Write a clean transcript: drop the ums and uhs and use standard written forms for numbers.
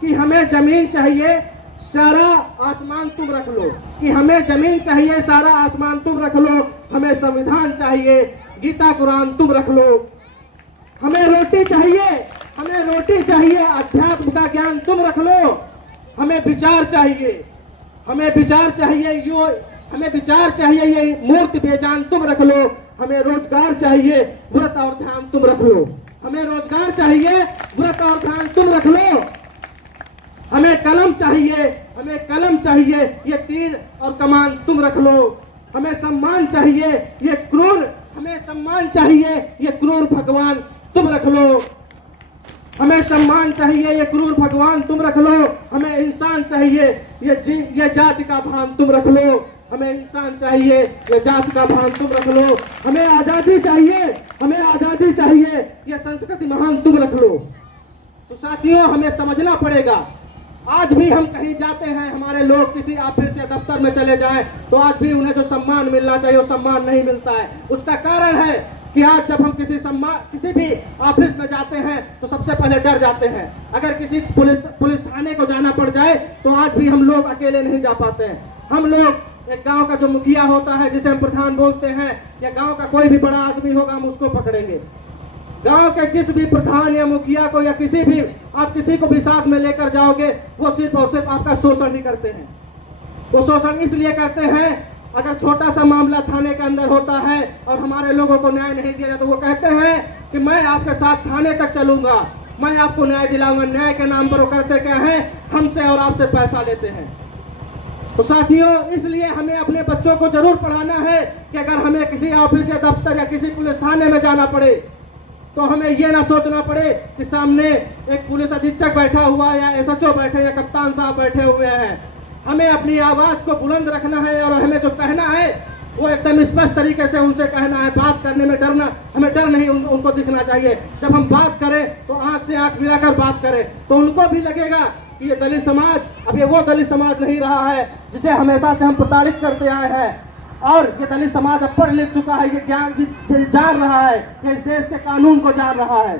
कि हमें जमीन चाहिए, सारा आसमान तुम रख लो, कि हमें जमीन चाहिए, सारा आसमान तुम रख लो, हमें संविधान चाहिए, गीता कुरान तुम रख लो, हमें रोटी चाहिए, हमें रोटी चाहिए, अध्यात्म का ज्ञान तुम रख लो, हमें विचार चाहिए, हमें विचार चाहिए, हमें विचार चाहिए, ये मूर्ति बेजान तुम रख लो, हमें रोजगार चाहिए, व्रत और ध्यान तुम रख लो, हमें रोजगार चाहिए, व्रत और ध्यान तुम रख लो, हमें कलम चाहिए, हमें कलम चाहिए, ये तीर और कमान तुम रख लो, हमें सम्मान चाहिए, ये क्रूर, हमें सम्मान चाहिए, ये क्रूर भगवान तुम रख लो, हमें सम्मान चाहिए, ये क्रूर भगवान तुम रख लो, हमें इंसान चाहिए, ये जाति का भान तुम रख लो, हमें इंसान चाहिए, ये जाति का भान तुम रख लो, हमें आजादी चाहिए, हमें आजादी चाहिए, ये संस्कृति महान तुम रख लो। तो साथियों, हमें समझना पड़ेगा, आज भी हम कहीं जाते हैं, हमारे लोग किसी ऑफिस या दफ्तर में चले जाएं, तो आज भी उन्हें जो सम्मान मिलना चाहिए वो सम्मान नहीं मिलता है। उसका कारण है कि आज जब हम किसी भी ऑफिस में जाते हैं तो सबसे पहले डर जाते हैं। अगर किसी पुलिस थाने को जाना पड़ जाए तो आज भी हम लोग अकेले नहीं जा पाते हैं। हम लोग एक गांव का जो मुखिया होता है, जिसे हम प्रधान बोलते हैं, या गांव का कोई भी बड़ा आदमी होगा, हम उसको पकड़ेंगे। गांव के जिस भी प्रधान या मुखिया को या आप किसी को भी साथ में लेकर जाओगे, वो सिर्फ और सिर्फ आपका शोषण ही करते हैं। वो शोषण इसलिए करते हैं, अगर छोटा सा मामला थाने के अंदर होता है और हमारे लोगों को न्याय नहीं दिया जाता, तो वो कहते हैं कि मैं आपके साथ थाने तक चलूंगा, मैं आपको न्याय दिलाऊंगा। न्याय के नाम पर वो करते क्या है, हमसे और आपसे पैसा लेते हैं। तो साथियों, इसलिए हमें अपने बच्चों को जरूर पढ़ाना है कि अगर हमें किसी ऑफिस या दफ्तर या किसी पुलिस थाने में जाना पड़े तो हमें यह ना सोचना पड़े कि सामने एक पुलिस अधीक्षक बैठा हुआ या एसएचओ बैठे या कप्तान साहब बैठे हुए हैं। हमें अपनी आवाज को बुलंद रखना है और हमें जो कहना है वो एकदम स्पष्ट तरीके से उनसे कहना है। बात करने में डरना, हमें डर नहीं उनको दिखना चाहिए। जब हम बात करें तो आंख से आंख मिलाकर बात करें, तो उनको भी लगेगा कि ये दलित समाज अब ये वो दलित समाज नहीं रहा है जिसे हमेशा से हम प्रताड़ित करते आए हैं, और ये दलित समाज अब पढ़ लिख चुका है, ये ज्ञान जान रहा है, ये इस देश के कानून को जान रहा है।